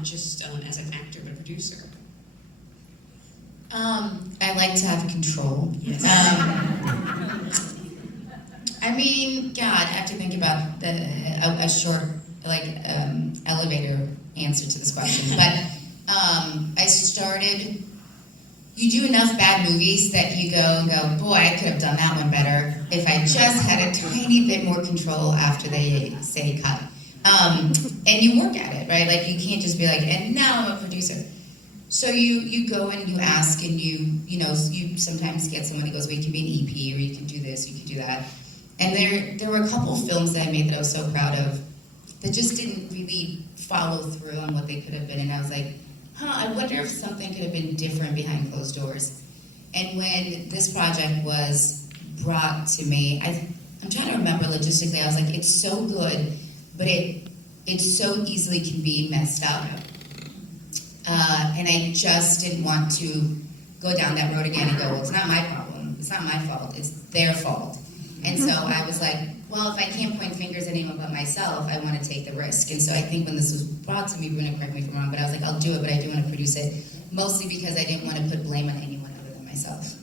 not just as an actor, but a producer? I like to have control. Yes. I mean, God, I have to think about a short, elevator answer to this question. But I started, you do enough bad movies that you go and go, boy, I could have done that one better if I just had a tiny bit more control after they say cut. And you work at it, right? Like, you can't just be like, and now I'm a producer. So you go and you ask, and you sometimes get someone who goes, well, you can be an EP, or you can do this, you can do that. And there were a couple films that I made that I was so proud of that just didn't really follow through on what they could have been. And I was like, I wonder if something could have been different behind closed doors. And when this project was brought to me, I'm trying to remember logistically, I was like, it's so good, but it so easily can be messed up. And I just didn't want to go down that road again and go, well, it's not my problem, it's not my fault, it's their fault. And so I was like, well, if I can't point fingers at anyone but myself, I want to take the risk. And so I think when this was brought to me, Bruna, correct me if I'm wrong, but I was like, I'll do it, but I do want to produce it, mostly because I didn't want to put blame on anyone other than myself.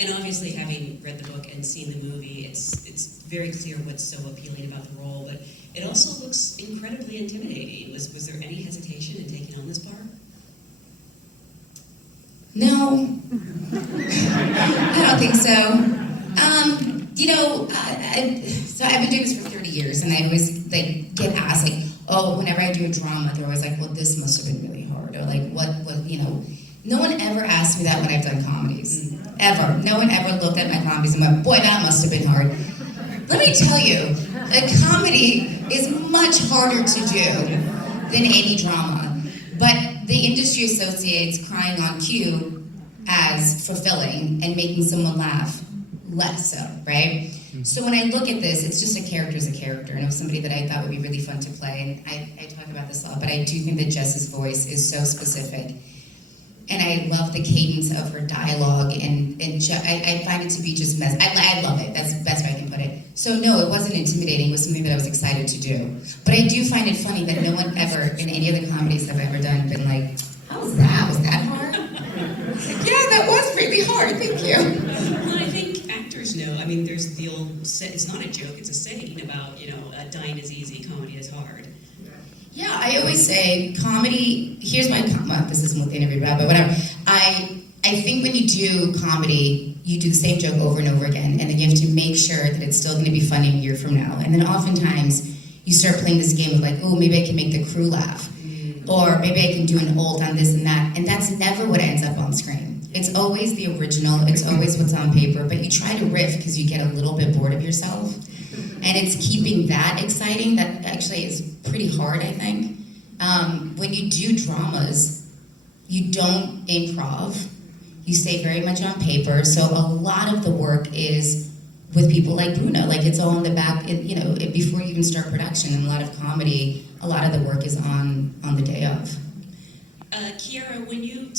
And obviously, having read the book and seen the movie, it's very clear what's so appealing about the role, but it also looks incredibly intimidating. Was there any hesitation in taking on this part? No, I don't think so. So I've been doing this for 30 years, and I always get asked, whenever I do a drama, they're always like, well, this must have been really hard, or like, what, no one ever asked me that when I've done comedies, ever. No one ever looked at my comedies and went, boy, that must have been hard. Let me tell you, a comedy is much harder to do than any drama, but the industry associates crying on cue as fulfilling and making someone laugh less so, right? So when I look at this, it's just a character's a character, and it was somebody that I thought would be really fun to play, and I talk about this a lot, but I do think that Jess's voice is so specific, and I love the cadence of her dialogue, and I find it to be just I love it, that's the best way I can put it. So no, it wasn't intimidating, it was something that I was excited to do. But I do find it funny that no one ever, in any of the comedies I've ever done, been like, how was that? Was that hard? Yeah, that was really hard, thank you. Well, I think actors know. I mean, there's the old, it's not a joke, it's a saying about, dying is easy, comedy is hard. Yeah, I always say comedy, here's my, well, this isn't what the interview about, but whatever. I think when you do comedy, you do the same joke over and over again, and then you have to make sure that it's still going to be funny a year from now. And then oftentimes, you start playing this game of like, oh, maybe I can make the crew laugh. Or maybe I can do an old on this and that. And that's never what ends up on screen. It's always the original, it's always what's on paper, but you try to riff because you get a little bit bored of yourself. And it's keeping that exciting that actually is pretty hard, I think. When you do dramas, you don't improv. You stay very much on paper, so a lot of the work is with people like Bruna. Like, it's all in the back, before you even start production. And a lot of comedy, a lot of the work is on the day of. Chiara, when you